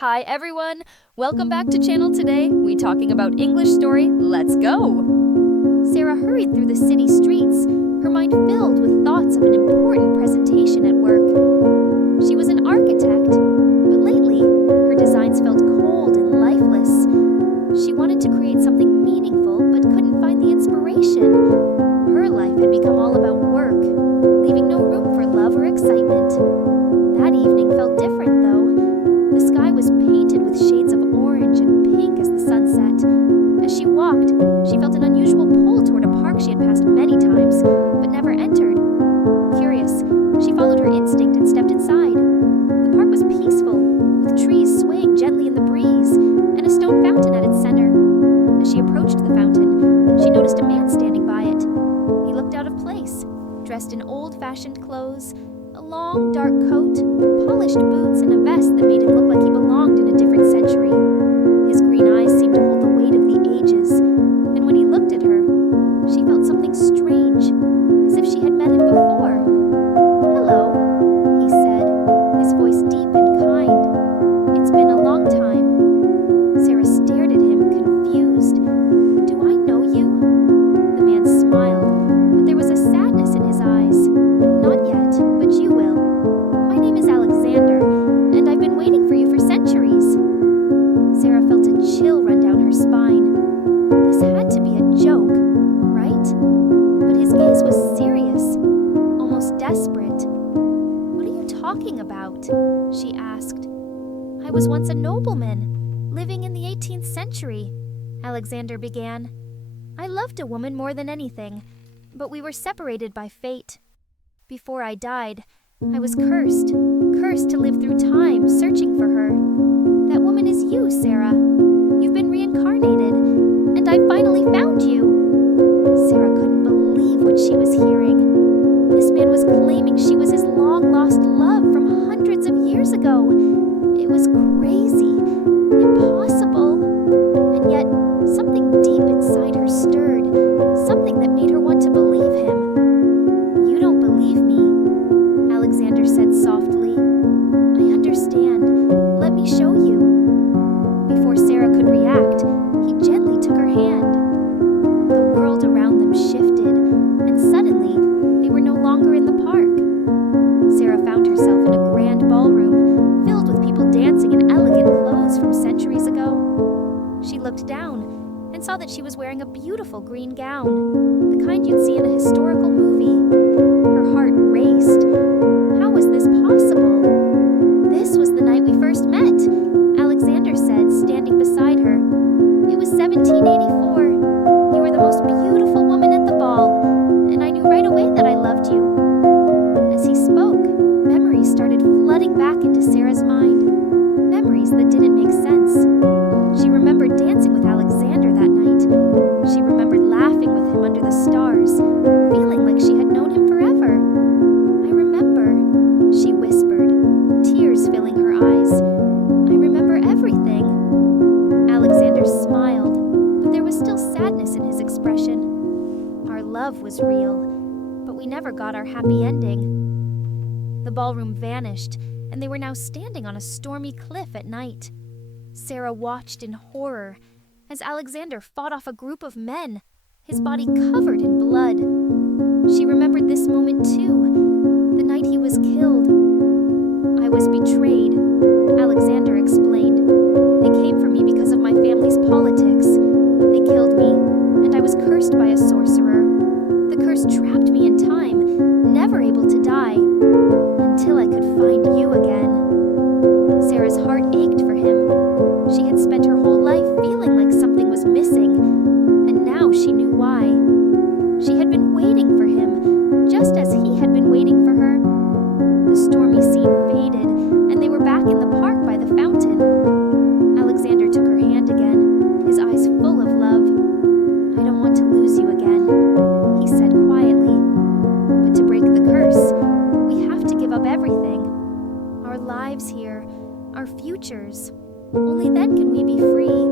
Hi everyone! Welcome back to channel today. We talking about English story. Let's go! Sarah hurried through the city streets, her mind filled with thoughts of an important presentation at work. She was an architect, but lately her designs felt cold and lifeless. She wanted to create something meaningful but couldn't find the inspiration. Her life had become all about work, leaving no room for love or excitement. That evening felt different though. The sky was painted with shades of orange and pink as the sun set. As she walked, she felt an unusual pull toward a park she had passed many times, but never entered. Curious, she followed her instinct and stepped inside. The park was peaceful, with trees swaying gently in the breeze, and a stone fountain at its center. As she approached the fountain, she noticed a man standing by it. He looked out of place, dressed in old-fashioned clothes, a long, dark coat, polished boots, and a vest that made him look like he belonged in a different century. His green eyes seemed to hold the weight of the ages, and when he looked at her, she felt something strange, as if she had met him before. "Hello," he said, his voice deep and kind. "It's been a long time." Sarah stared at him, confused. "Do I know you?" The man smiled, but there was a sadness in his eyes. "Not yet, but you will. My name is Alexander, and I've been waiting for you for centuries." Sarah felt a chill run down her spine. This had to be a joke, right? But his gaze was serious, almost desperate. "What are you talking about?" she asked. "I was once a nobleman, living in the 18th century," Alexander began. "I loved a woman more than anything, but we were separated by fate. Before I died, I was cursed to live through time searching for her. That woman is you, Sarah. You've been reincarnated, and I finally found you." Sarah couldn't believe what she was hearing. This man was claiming she was his long-lost love from hundreds of years ago. It was crazy, impossible, and yet something deep inside her stirred, something that made her want to believe him. "You don't believe me," Alexander said softly. "I understand. Let me show you." Before Sarah could react, he gently took her hand. The world around them shifted, and suddenly they were no longer in the park. Sarah found herself in a grand ballroom, filled with people dancing in elegant clothes from centuries ago. She looked down and saw that she was wearing a beautiful green gown, the kind you'd see in a historical movie. Her heart raced. How was this possible? "This was the night we first met," Alexander said, standing beside her. "It was 1784. You were the most beautiful woman at the ball, and I knew right away that I loved you." As he spoke, memories started flooding back into Sarah's mind. Memories that didn't make sense. She remembered dancing with Alexander that night. She remembered laughing with him under the stars, feeling like she had known him forever. "I remember," she whispered, tears filling her eyes. "I remember everything." Alexander smiled, but there was still sadness in his expression. "Our love was real, but we never got our happy ending." The ballroom vanished, and they were now standing on a stormy cliff at night. Sarah watched in horror as Alexander fought off a group of men, his body covered in blood. She remembered this moment too, the night he was killed. "I was betrayed," Alexander explained. "They came for me because of my family's politics. They killed me, and I was cursed by a sorcerer. The curse trapped me in time, never able to die, until I could find you again." Sarah's heart ached for him. She had spent her whole life feeling like something was missing, and now she knew why. She had been waiting for him, just as he had been waiting for her. The stormy scene faded, and they were back in the park by the fountain. Alexander took her hand again, his eyes full of love. "I don't want to lose you again," he said quietly. "But to break the curse, we have to give up everything. Our lives here, our futures. Only then can we be free."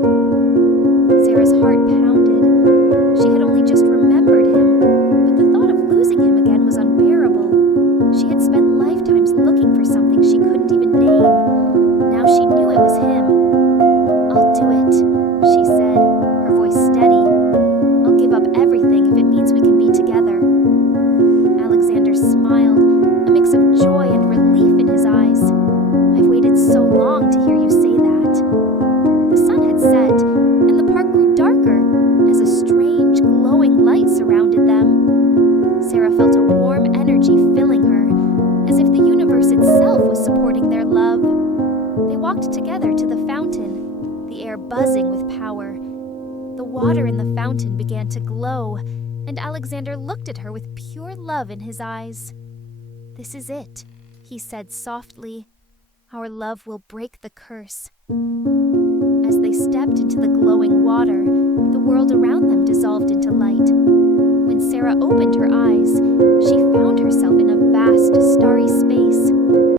Sarah's heart pounded. She had only just remembered him, but the thought of losing him again was unbearable. She had spent lifetimes looking for something she couldn't even name. Now she knew it was him. wrong to hear you say that." The sun had set, and the park grew darker as a strange, glowing light surrounded them. Sarah felt a warm energy filling her, as if the universe itself was supporting their love. They walked together to the fountain, the air buzzing with power. The water in the fountain began to glow, and Alexander looked at her with pure love in his eyes. "This is it," he said softly. "Our love will break the curse." As they stepped into the glowing water, the world around them dissolved into light. When Sarah opened her eyes, she found herself in a vast, starry space.